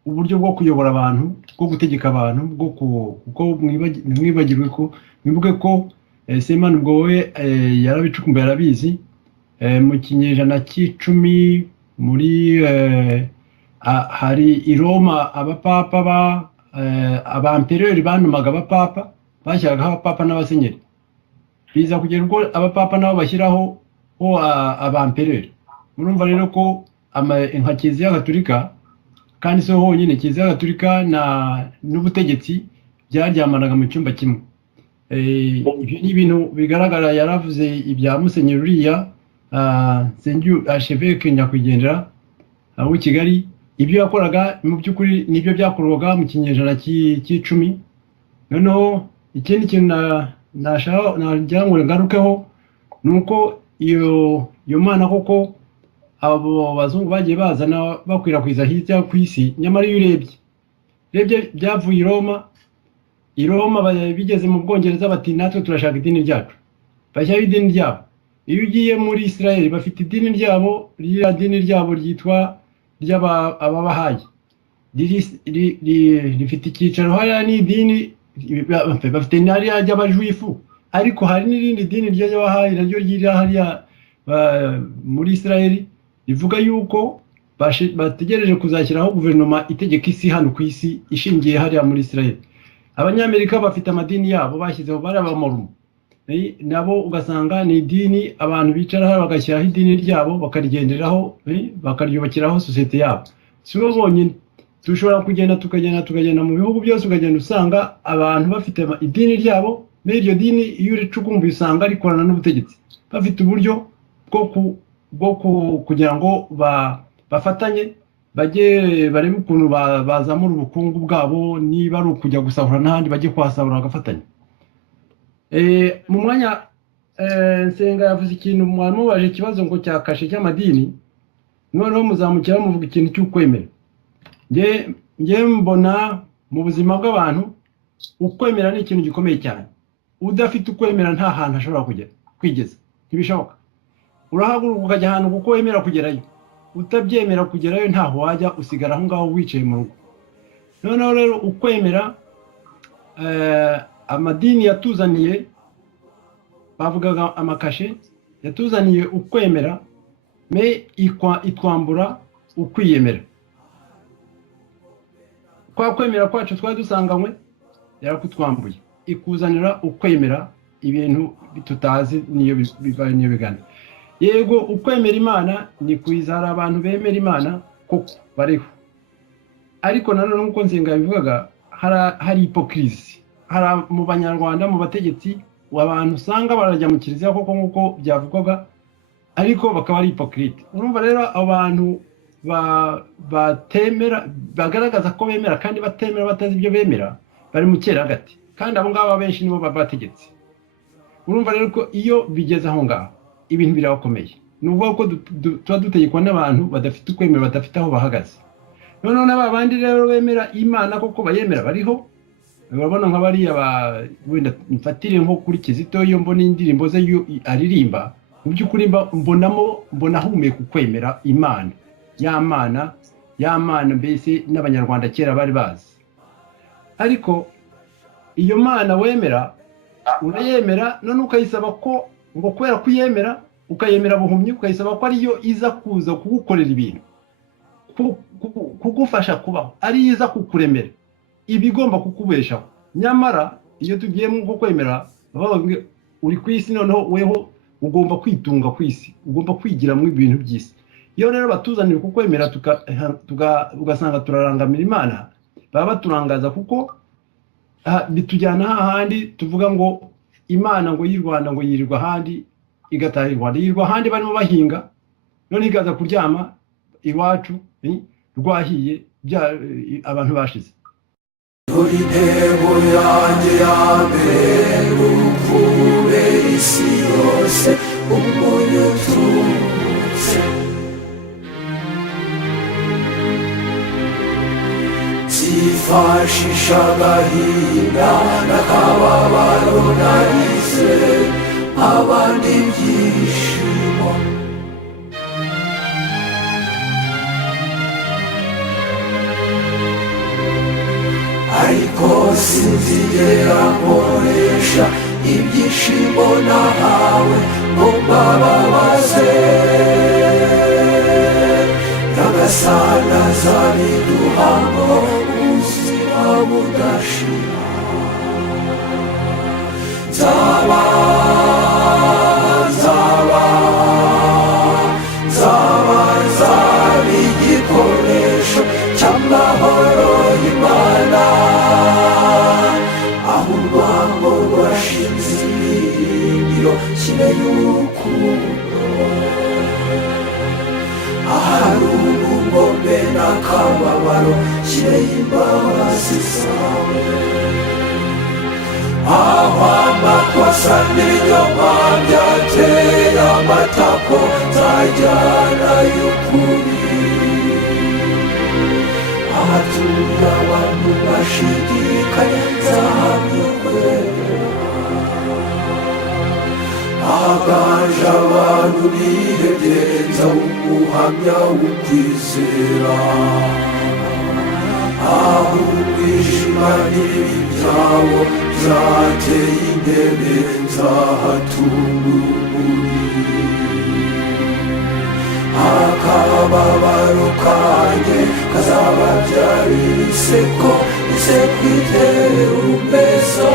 uburyo bwo kuyobora abantu, bwo gutegeka abantu, bwo kuko mwibagirwe ko mwibuke ko Semana ubwo we yarabicukumbuye arabizi mu kinyejana cy'icumi muri hari i Roma abapapa abampereri banumaga abapapa, bashyiragaho abapapa n'abasenyeri, biza kugera ubwo abapapa nabo bashyiraho abampereri. Murumva rero ko nka Kiliziya Gatolika, kandi so honyine Kiliziya Gatolika n'ubutegetsi byaryamanaga mu cyumba kimwe. Ibyo ni ibintu bigaragara. Yaravuze ibya Musenyeri uriya Archevêque nyakwigendera w'i Kigali, ibyo yakoraga mu by'ukuri nibyo byakorwaga mu kinyejana cy'icumi. Noneho ikindi kintu nagira ngo ngarukeho ni uko iyo mana koko abo bazungu bagiye bazana bakwirakwiza hirya ku isi, nyamara iyo urebye byavuye i Roma bigeze mu Bwongereza bati natwe turashaka idini ryacu, bashyiraho idini ryabo. Iyo ugiye muri Israel bafite idini ryabo, ririya dini ryabo ryitwa ry'ababahayi, rifite icyicaro hariya n'idini bafite n'ariya ry'abajuifu, ariko hari n'irindi dini ry'abahayi naryo ryiri hariya muri Israel rivuga yuko bategereje kuzashyiraho guverinoma itegeka isi hano ku isi ishingiye hariya muri Israel. Abanyamerika bafite amadini yabo bashyizeho, bari abamorumo nabo ugasanga ni idini abantu bicara bagashyiraho idini ryabo bakarigenderaho, bakaryubakiraho sosiyete yabo. Si bo bonyine, dushobora tukagenda mu bihugu byose, ukagenda usanga abantu bafite idini ryabo, n'iryo dini iyo uricukumbuye usanga rikorana n'ubutegetsi, bafite uburyo bwo kugira ngo bafatanye barebe ukuntu bazamura ubukungu bwabo, niba ari ukujya gusahura n'ahandi bajye kuhasahura bagafatanya. Mu mwanya Nsenga yavuze ikintu, mwamubaje ikibazo ngo cya kashe cy'amadini, noneho muzamukira muvuga ikintu cy'ukwemera. Nge mbona mu buzima bw'abantu ukwemera ni ikintu gikomeye cyane. Udafite ukwemera nta hantu ashobora kwigeza, ntibishoboka. Urahaguruka ukajya ahantu kuko wemera kugerayo, utabyemera kugerayo ntaho wajya, usigara aho ngaho wicaye mu rugo. Noneho rero ukwemera amadini yatuzaniye, bavugaga amakashe, yatuzaniye ukwemera itwambura ukwiyemera. Kwa kwemera kwacu twari dusanganywe yarakutwambuye, ikuzanira ukwemera ibintu tutazi niyo biva niyo bigana. Yego ukwemera Imana ni kwiza, hari abantu bemera Imana koko bariho, ariko nanone nk'uko Nsenga bivugaga hari hypocrisy, hari mu banyarwanda mu bategetsi abantu usanga barajya mu kiliziya koko nk'uko byavugaga, ariko bakaba ari hypocrite. Urumva rero abantu batemera, bagaragaza ko bemera kandi batemera batazi ibyo bemera, bari mu kera hagati, kandi abo ngabo benshi nibo babategetse. Urumva rero ko iyo bigeze aho ngaho ibintu birakomeye, ni ukuvuga ko tuba dutegekwa n'abantu badafite ukwemera, badafite aho bahagaze. Noneho n'abandi rero bemera Imana koko bayemera bariho, urabona nka bariya wenda mfatire nko kuri Kizito, iyo mbona indirimbo ze aririmba, mu by'ukuri mbona ahumeka ukwemera Imana, ya mana mbese n'abanyarwanda kera bari bazi. Ariko iyo Mana wemera urayemera, none ukayisaba ko ngo kubera kuyemera ukayemera buhumyi, ukayisaba ko ariyo iza kuza kugukorera ibintu, kugufasha kubaho, ari iza kukuremera ibigomba kukubeshaho. Nyamara iyo tugiye mu kwemera bavuga uri ku isi, noneho weho ugomba kwitunga ku isi, ugomba kwigira mu ibintu by'isi. Iyo rero batuzanira kukwemera ugasanga turarangamira Imana, baba baturangaza kuko bitujyana hahandi tuvuga ngo Imana ngo y'u Rwanda ngo yirirwa ahandi igataha i Rwanda, yirirwa ahandi barimo bahinga, none ikaza kuryama iwacu rwahiye abantu bashize. Dore intego yanjye ya mbere ukure isi yose umuntu ututse, zifashisha agahinda n'akababaro narize abandi ibyishimo. Ariko sinzigera nkoresha ibyishimo nahawe ngo mbababaze, Nyagasani azabiduhamo ubuzima budashira. Nzaba igikoresho cy'amahoro y'Imana, aho urwango rwashinze ibirindiro kibe y'urukundo, ahari ubugome n'akababaro kibe y'imbabazi zawe, aho amakosa n'ibinyoma byateye amatako nzajyana y'ukuri, ahatuye abantu bashidikanya nzahamya ukwemera, ahaganje abantu bihebye nzaba umuhamya w'ukwizera, aho umwijima n'ibibi byawo byateye intebe nzahatunga urumuri, akababaro kanjye kazababyarira iseko ize kwitera urumbeza.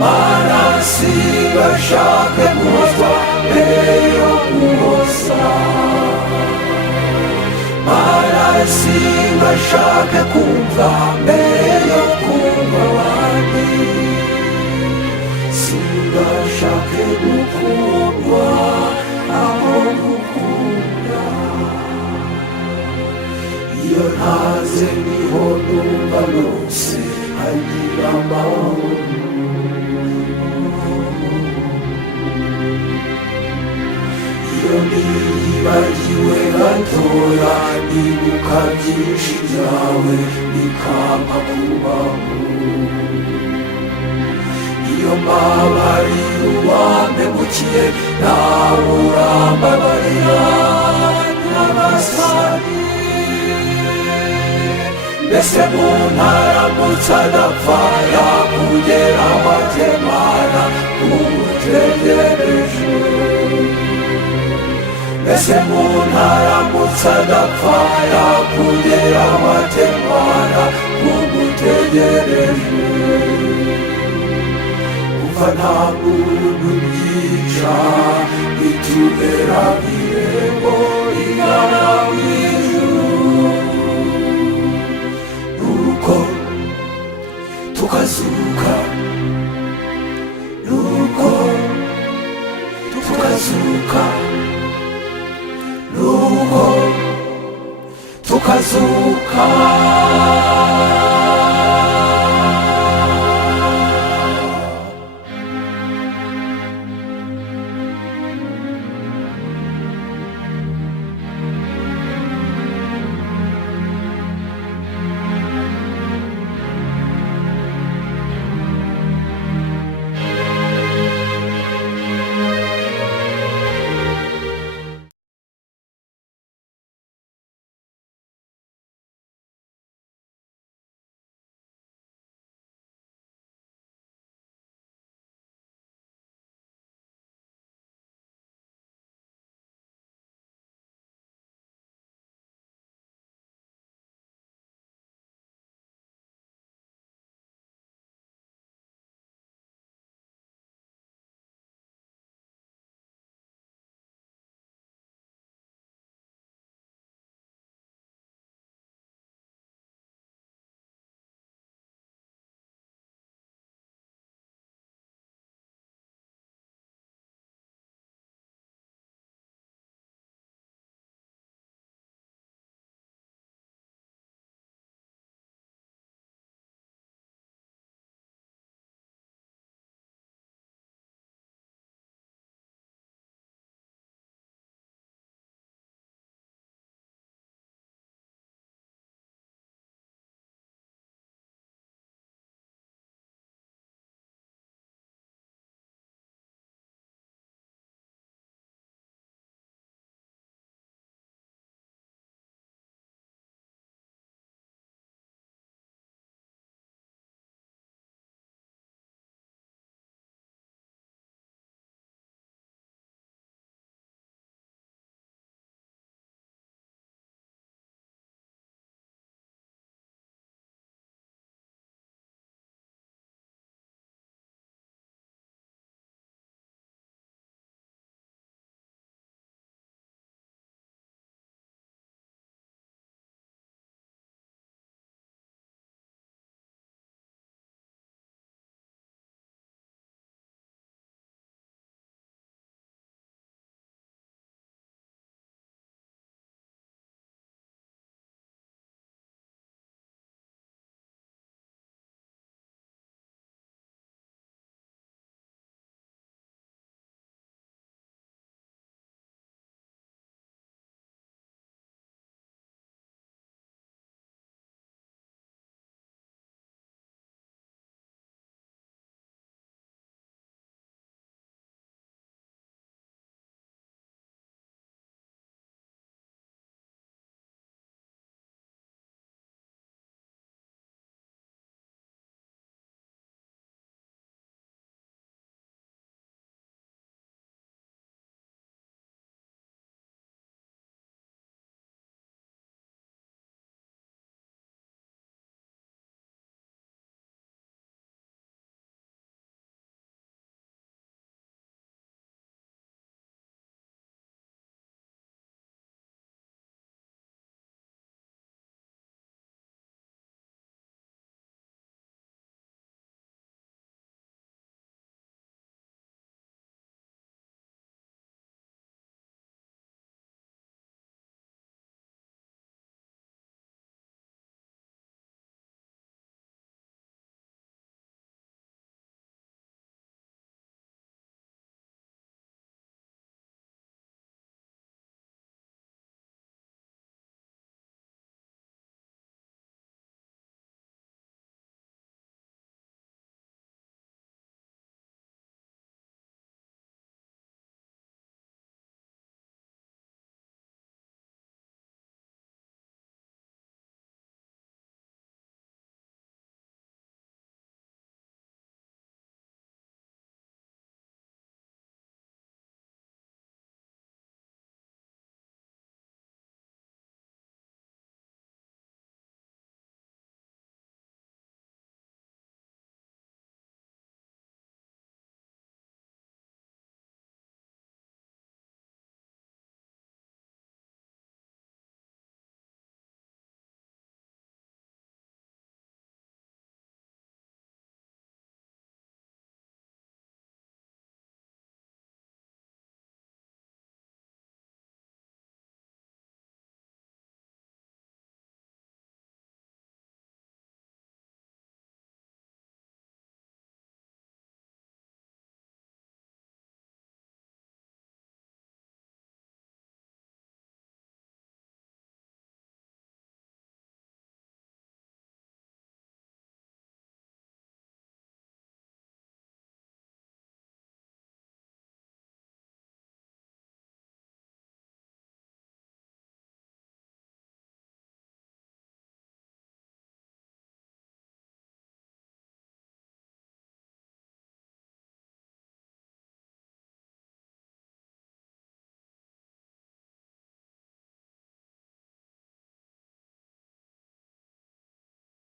Mana singashake guhozwa mbere yo guhoza, Mana singashake kumva mbere yo kumva abandi, singashake gukundwa aho gukunda. Iyo ntaze niho numva rwose hagira amahoro. Iyo nibagiwe gatoya nibuka byinshi byawe bikampa kubaho, iyo mbabarira uwampemukiye nawe urambabarira Nyagasani. Mbese umuntu aramutse adapfa yakugeraho ate Mana umutegereje? Mbese umuntu aramutse adapfa yakugeraho ate Mana umutegereje? gupfa nta muntu byica bitubera irembo rigana mu ijuru nuko tukazuka nuko tukazuka nuko tukazuka